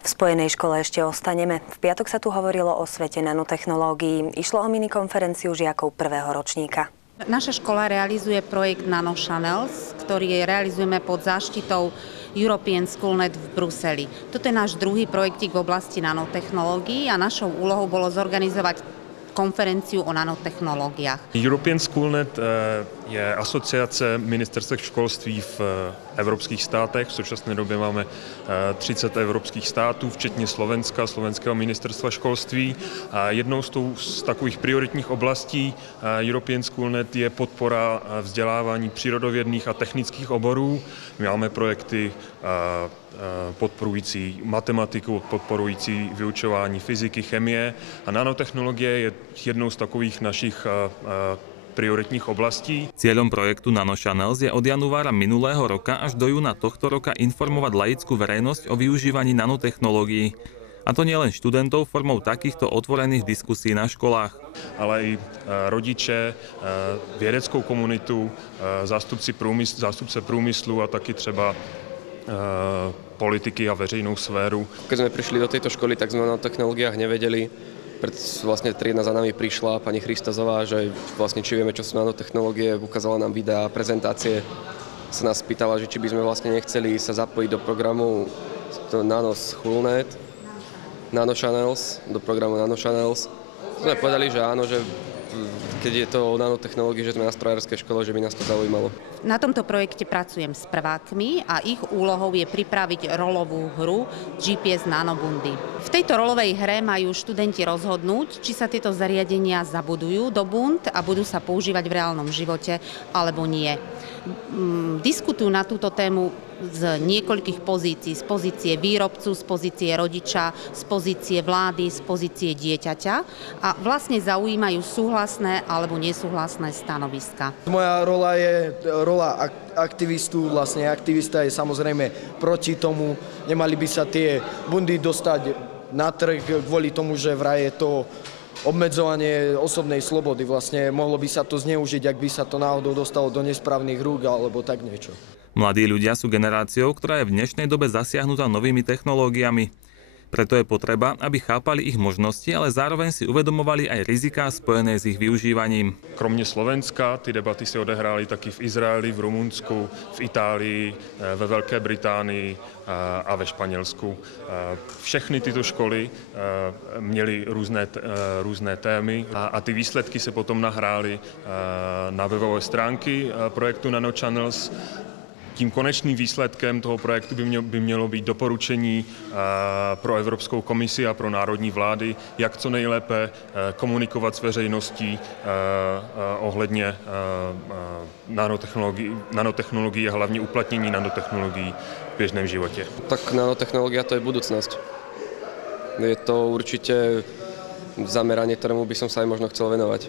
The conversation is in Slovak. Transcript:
V Spojenej škole ešte ostaneme. V piatok sa tu hovorilo o svete nanotechnológií. Išlo o minikonferenciu žiakov prvého ročníka. Naša škola realizuje projekt NanoChannels, ktorý realizujeme pod záštitou European Schoolnet v Bruseli. Toto je náš druhý projektík v oblasti nanotechnológií a našou úlohou bolo zorganizovať konferenciu o nanotechnologiách. European Schoolnet je asociace ministerstev školství v evropských státech. V současné době máme 30 evropských států, včetně Slovenska, slovenského ministerstva školství. A jednou z takových prioritních oblastí European Schoolnet je podpora vzdělávání přírodovědných a technických oborů. My máme projekty podporující matematiku, podporující vyučování fyziky, chemie a nanotechnologie je jednou z takových našich prioritních oblastí. Cieľom projektu NanoChannels je od januára minulého roka až do júna tohto roka informovať laickú verejnosť o využívaní nanotechnológií. A to nielen študentov formou takýchto otvorených diskusí na školách. Ale i rodiče, vědeckou komunitu, zástupce průmyslu a taky třeba politiky a veřejnou sféru. Keď sme prišli do tejto školy, tak sme o nanotechnológiách nevedeli. Vlastne triedna za nami prišla pani Christozová, že vlastne či vieme, čo sú nanotechnológie, ukázala nám videá, prezentácie. Sa nás pýtala, že či by sme vlastne nechceli sa zapojiť do programu NanoChannels, do programu NanoChannels. Sme povedali, že áno, že keď je to o nanotechnológii, že sme na strojárskej škole, že by nás to zaujímalo. Na tomto projekte pracujem s prvákmi a ich úlohou je pripraviť rolovú hru GPS Nanobundy. V tejto rolovej hre majú študenti rozhodnúť, či sa tieto zariadenia zabudujú do bund a budú sa používať v reálnom živote alebo nie. Diskutujú na túto tému z niekoľkých pozícií. Z pozície výrobcu, z pozície rodiča, z pozície vlády, z pozície dieťaťa a vlastne zaujímajú súhlasné alebo nesúhlasné stanoviska. Moja rola je rola aktivistu, vlastne aktivista je samozrejme proti tomu. Nemali by sa tie bundy dostať na trh kvôli tomu, že vraj je to obmedzovanie osobnej slobody. Vlastne mohlo by sa to zneužiť, ak by sa to náhodou dostalo do nesprávnych rúk alebo tak niečo. Mladí ľudia sú generáciou, ktorá je v dnešnej dobe zasiahnutá novými technológiami. Preto je potreba, aby chápali ich možnosti, ale zároveň si uvedomovali aj riziká spojené s ich využívaním. Kromě Slovenska ty debaty se odehrály taky v Izraeli, v Rumunsku, v Itálii, ve Velké Británii a ve Španělsku. Všechny tyto školy měly různé témy a ty výsledky se potom nahrály na webové stránky projektu NanoChannels. Tím konečným výsledkem toho projektu by mělo být doporučení pro Evropskou komisi a pro národní vlády, jak co nejlépe komunikovat s veřejností ohledně nanotechnologií a hlavně uplatnění nanotechnologií v běžném životě. Tak nanotechnológia to je budúcnosť. Je to určite zameranie, ktorému by som sa aj možno chcel venovať.